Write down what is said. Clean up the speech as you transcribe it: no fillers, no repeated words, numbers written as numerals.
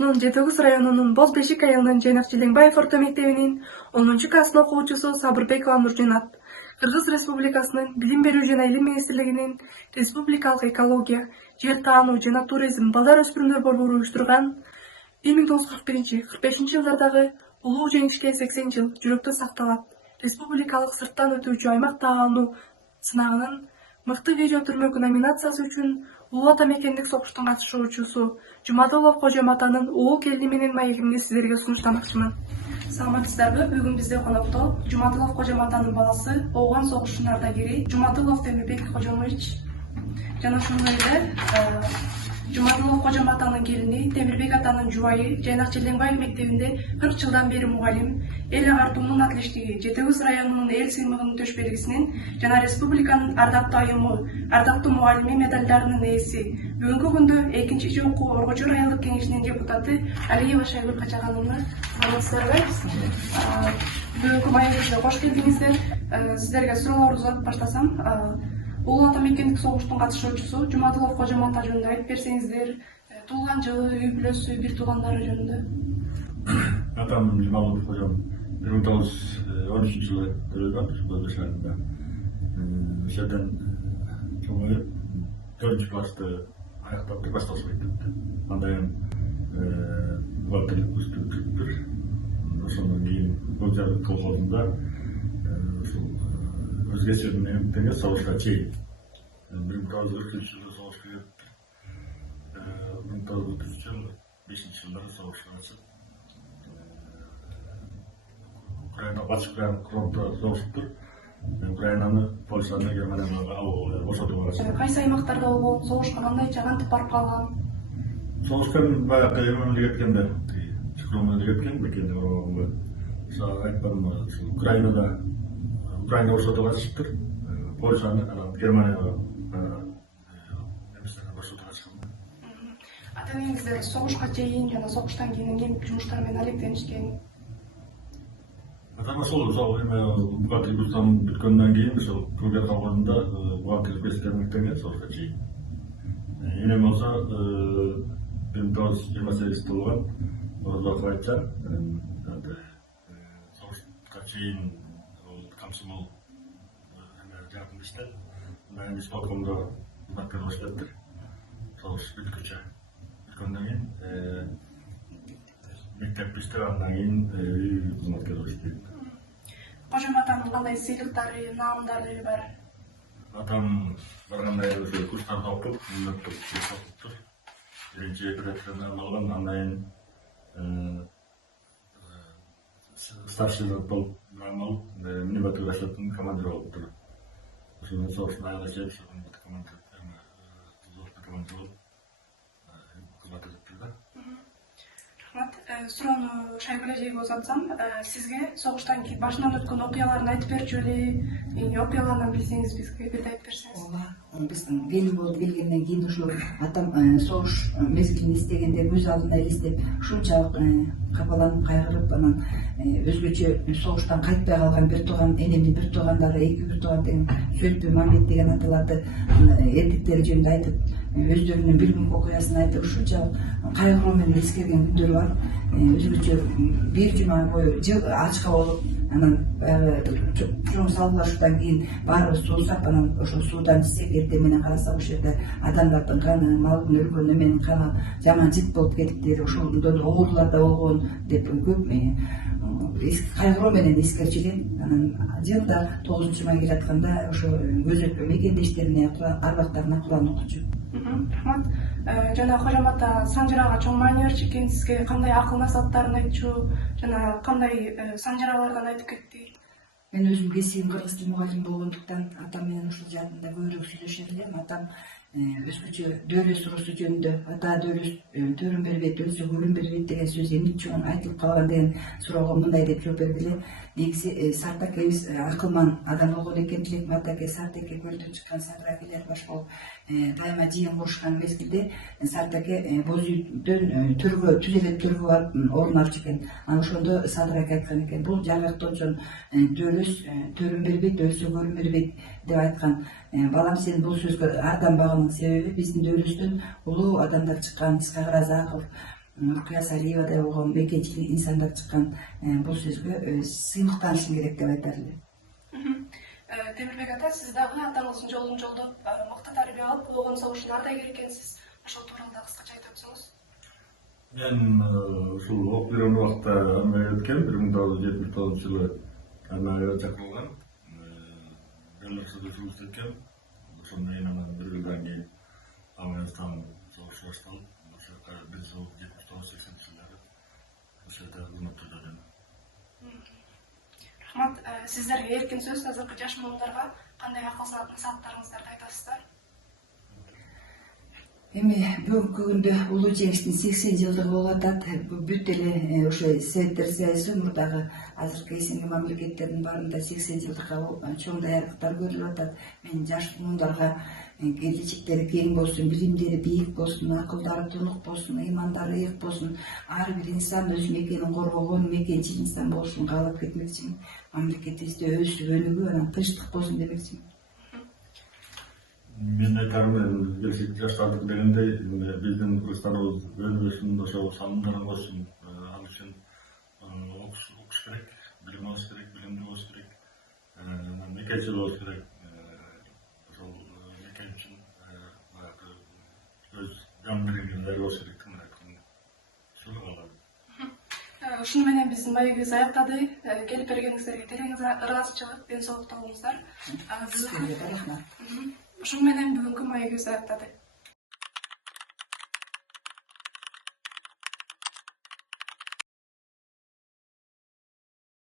облусунун Жети Үгүз районунун Боз Бешик айылынын Жайнак Желеңбаев орто мектебинин 10-класстын окуучусу Сабырбекова Нуржинат Кыргыз Республикасынын Билим берүү жана Илим министрлигинин Республикалык экология, жер таануу жана туризм балдар өспүрүмдөр борбору уюштурган 1941-45 жылдардагы улуу жеңишке 80 жыл жүрөктө сакталат республикалык сырттан өтүүчү аймак таануу сынагынын мыкты видео түрмөкү номинациясы үчүн Улуу Ата мекендик согуштун катышуучусу Жумадылов Кожом Атанын Уул келини менен маегимди сиздерге сунуштамакчымын. Саламатсыздарбы? Бүгүн бизде конокто Жумадылов Кожом Атанын баласы, Ооган согушунун ардагери Жумадылов Темирбек Кожомович жана ошондой эле Жумадылов Кожом Атанын келини Темирбек Атанын жубайы Жайнак Желеңбаев мектебинде 40 жылдан бери мугалим, эл агартуунун атлештиги, Жети Үгүз районунун эл сыймыгынын төш белгисинин жана республиканын ардактуу айымы, ардактуу мугалими медалдарынын ээси. Бүгүнкү күндө 2-жолку Оргочор айылдык кеңешинин депутаты Алиева Шайгүл Качагановна. Саламатсыздарбы? Бүгүнкү маегибизге кош келдиңиздер. Сиздерге суроолорду uzatып баштасам, Улуу Ата мекендик согуштун катышуучусу Жумадылов Кожом Ата жөнүндө айтып берсеңиздер, туулган жылы, үй бүлөсү, бир туугандары жөнүндө. Атам Жумадылов Кожом 1913 жылы төрөлгөн Боз шаарында. Ошол жерден чоңоюп 4-классты аяктап башталыш мектепти. Андан бухгалтерлик курсту бүтүп, ошондон кийин Бозжар колхозунда өзгөчө менен согушка чейин 1943 жылы согушка кирип, 1943 жылы 5-жылдары согушка катышып, Украина Батыш Украина фронтунда согушуптур. Украинаны Польшаны Германияга алып бошотууга катышты. Кайсы аймактарда болгон, согушка кандайча кантип барып калган? Согушка баягы мамлекетке чыккан кеткен мекенде болгонго. Ошо айтпадымбы, Украинада бошотууга катышыптыр. Польшаны, Германияга немистерге бошотууга катышкан. Ата энеңиздер согушка чейин жана согуштан кийин эмне жумуштар менен алектенишкен? Атам ошол эме бухгалтерлик курстан бүткөндөн кийин ошол Кылгер колхозунда бухгалтерлик бескермиктен согушка чейин. Энем болсо 1928 туулган. Ордок айтса, согушка чейин комсомол жардам иштеп, мен исполкомдо кызматкер болуп иштептир. Согуш бүткөндөн кийин мектеп иштеп, андан кийин үй кызматкер болуп иштейт. Кожом Атанын кандай сыйлыктары, наамдары бар? Атам баргандай ошо курстарды окуп, мектепти окуптур. Биринчи операциядан алган, андан кийин старший болуп наам алып, минибат расчеттин командиры болуптур. Ошондон согуштун аягына чейин командир болуп кызмат этиптир да. Рахмат. Суроону Шайгүл эжеге узатсам, сизге согуштан кийин башынан өткөн окуяларын айтып берчү эле, окуялардан билсеңиз бизге бир айтып берсеңиз. Ооба, биз белим болуп келгенден кийин ушул атам согуш мезгилин эстегенде көз алдына элестеп, ушунчалык капаланып, кайгырып, анан өзгөчө согуштан кайтпай калган бир тууган, энемдин бир туугандары, эки бир тууган деген Сөйтпү Мамбет деген аталарды эркектери жөнүндө айтып, өздөрүнүн бир күнкү окуясын айтып, ушунчалык кайгыруу менен эскерген күндөр бар. Өзгөчө бир жума бою жыл ачка болуп, анан чоң салгылашуудан кийин баарыбыз суусап, анан ошол суудан ичсек, эртең менен карасак ошол жерде адамдардын каны, малдын өлгөн эменин каны жаман жыт болуп кетиптир, ошондон оорулар да болгон деп көп кайгыруу менен эскерчилен. Анан жылда 9-май келатканда ошо көзөтпө мекендештерине, арбактарына Куран окучу. Рахмат. Жана Кожом Ата санжарага чоң маани берчү экен, сизге кандай акыл насааттарын айтчу, жана кандай санжаралардан айтып кетти? Мен өзүм кесибим кыргыз тил мугалими болгондуктан атам менен ушул жаатында көбүрөөк сүйлөшөр элем. Атам өзгөчө дөөлөс уруусу жөнүндө ата дөөлөс төрүн бербейт, өлсө көрүн бербейт деген сөз эмне үчүн айтылып калган деген суроого мындай деп жооп берди эле. Негизи Сарт акебиз акылман адам болгон экен, Тилекмат аке, Сарт аке көлдөн чыккан Сарт акелер баш болуп дайыма жыйын курушкан мезгилде Сарт аке боз үйдөн түзелет төргө барып орун алчу экен. Анан ошондо Садыр аке айткан экен, бул жарыктоочун дөөлөс төрүн бербейт, өлсө көрүн бербейт деп айткан. Балам, сен бул сөзгө арданбаганын себеби биздин дөөлөстөн улуу адамдар чыккан, Исхак Разаков, Рукия Салиевадай болгон бекенчилик инсандар чыккан бул сөзгө сыймыктанышым керек деп айтар элем. Темирбек ата, сиз дагы атаңыздын жолун жолдоп, мыкты тарбия алып, болгон согуштун ар дайыр экенсиз. Ошол тууралуу кыскача айтып өтсөңүз. Мен ушул окуп жүргөн убакта армияга өткөм, 1979 жылы армияга чакырылган. Белорусияда служба эткем. Ошондон кийин анан бир жылдан кийин Афганистан согушу башталып, ошо жака 1979-80 жылдары ошол жерде кызматта жүрдүм. Рахмат, сиздерге эркин сөз, азыркы жаш муундарга кандай акыл насааттарыңыздарды айтасыздар? Эми бүгүнкү күндө улуу жеңиштин 80 жылдыгы болуп атат. Бүт эле ошо Советтер Союзу мурдагы азыркы СНГ мамлекеттеринин баарында 80 жылдыкка чоң даярдыктар көрүлүп атат. Мен жаш муундарга келечектери кең болсун, билимдери бийик болсун, акылдары тунук болсун, ыймандары ыйык болсун, ар бир инсан өз мекенин коргогон мекенчил инсан болушун каалап кетмекчимин. Мамлекетибизде өсүп өнүгүп, анан тынчтык болсун демекчимин. Мен айтарым, келешек жаштардык дегендей, биздин кыргызстаныбыз өнүгүшүн ошо салымдарын кошсун. Ал үчүн окуш керек, билим алыш керек, билимдүү болуш керек, мекенчил болуш керек. Ошол мекен үчүн баягы өз жан берилген даяр болуш керек. Ушуну каалайм. Ушуну менен биздин маегибиз аяктады. Келип бергениңиздерге терең ыраазычылык, ден соолук табыңыздар. Рахмат. Ушуну менен бүгүнкү маегибиз аяктады.